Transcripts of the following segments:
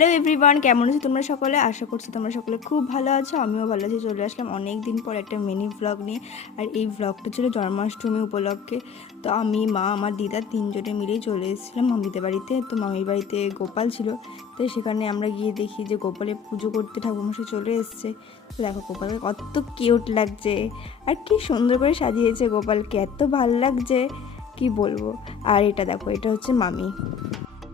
Hello everyone কেমন আছো তোমরা সকলে? আশা করছি তোমরা সকলে খুব ভালো আছো। আমিও ভালো আছি, চলে আসলাম অনেক দিন পর একটা মিনি ব্লগ নিয়ে। আর এই ব্লগটা ছিল জন্মাষ্টমী উপলক্ষে। তো আমি, মা, আমার দিদা তিনজনে মিলেই চলে এসেছিলাম মামিদের বাড়িতে। তো মামির বাড়িতে গোপাল ছিল। তো সেখানে আমরা গিয়ে দেখি যে গোপালে পুজো করতে ঠাকুরমশাই চলে এসছে। তো দেখো গোপালকে কত কিউট লাগছে। আর কি সুন্দর করে সাজিয়েছে গোপালকে, এত ভালো লাগছে। কি বলব? আর এটা দেখো, এটা হচ্ছে মামি।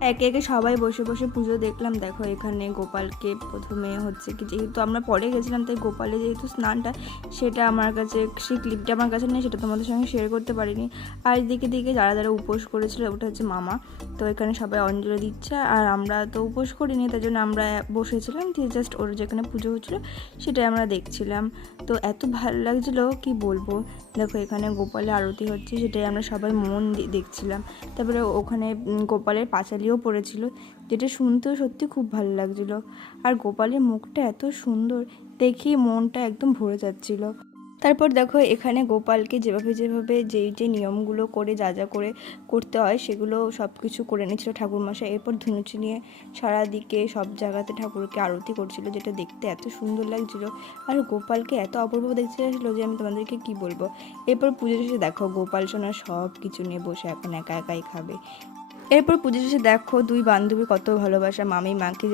একে একে সবাই বসে বসে পুজো দেখলাম। দেখো এখানে গোপালকে প্রথমে হচ্ছে কি, যেহেতু আমরা পরে গেছিলাম, তাই গোপালের যেহেতু স্নানটা, সেটা আমার কাছে সেই ক্লিপটা আমার কাছে নেই, সেটা তোমাদের সঙ্গে শেয়ার করতে পারিনি। আর দিকে দিকে যারা যারা উপোস করেছিল, ওটা হচ্ছে মামা। তো এখানে সবাই অঞ্জলি দিচ্ছে, আর আমরা তো উপোস করিনি, তাই জন্য আমরা বসেছিলাম দিয়ে জাস্ট ওর যেখানে পুজো হচ্ছিল, সেটাই আমরা দেখছিলাম। তো এত ভালো লাগছিল, কি বলব? দেখো এখানে গোপালের আরতি হচ্ছে, সেটাই আমরা সবাই মন দেখছিলাম। তারপরে ওখানে গোপালের গোপালের পাঁচালিও পড়েছিল, যেটা শুনতেও সত্যি খুব ভালো লাগছিল। আর গোপালের মুখটা এত সুন্দর দেখি মনটা একদম ভরে যাচ্ছিল। তারপর দেখো, এখানে গোপালকে যেভাবে যেভাবে যেই যে নিয়মগুলো করে যা যা করে করতে হয়, সেগুলো সব কিছু করে নিয়েছিল ঠাকুরমশাই। এরপর ধুনুচি নিয়ে সারা দিকে সব জায়গাতে ঠাকুরকে আরতি করছিল, যেটা দেখতে এত সুন্দর লাগছিল। আর গোপালকে এত অপূর্ব দেখতে আসলো যে আমি তোমাদেরকে কি বলব? এরপর পুজো শেষে দেখো, গোপাল সোনা সব কিছু নিয়ে বসে এখন একা একাই খাবে। এরপর পুজো শেষে দেখো দুই বান্ধবী কত ভালোবাসা। মামি মাকে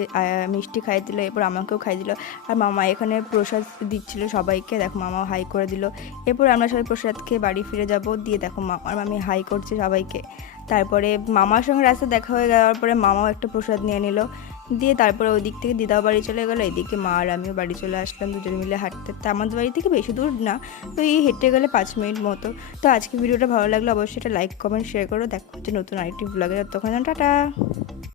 মিষ্টি খাই দিল এরপর আমাকেও খাই দিল আর মামা এখানে প্রসাদ দিচ্ছিল সবাইকে। দেখো মামাও হাই করে দিল। এরপর আমরা সবাই প্রসাদ খেয়ে বাড়ি ফিরে যাব। দিয়ে দেখো মামার মামি হাই করছে সবাইকে। তারপরে মামার সঙ্গে রাস্তা দেখা হয়ে যাওয়ার পরে মামাও একটা প্রসাদ নিয়ে নিল। দিয়ে তারপরে ওই দিক থেকে দিদাও বাড়ি চলে গেলো, এদিকে মা আর আমিও বাড়ি চলে আসলাম দুজন মিলে হাঁটতে। হাঁটতে আমাদের বাড়ি থেকে বেশি দূর না, তো এই হেঁটে গেলে পাঁচ মিনিট মতো। তো আজকে ভিডিওটা ভালো লাগলে অবশ্যই এটা লাইক, কমেন্ট শেয়ার করো। দেখা হচ্ছে নতুন আরেকটি ব্লগে তখন টাটা।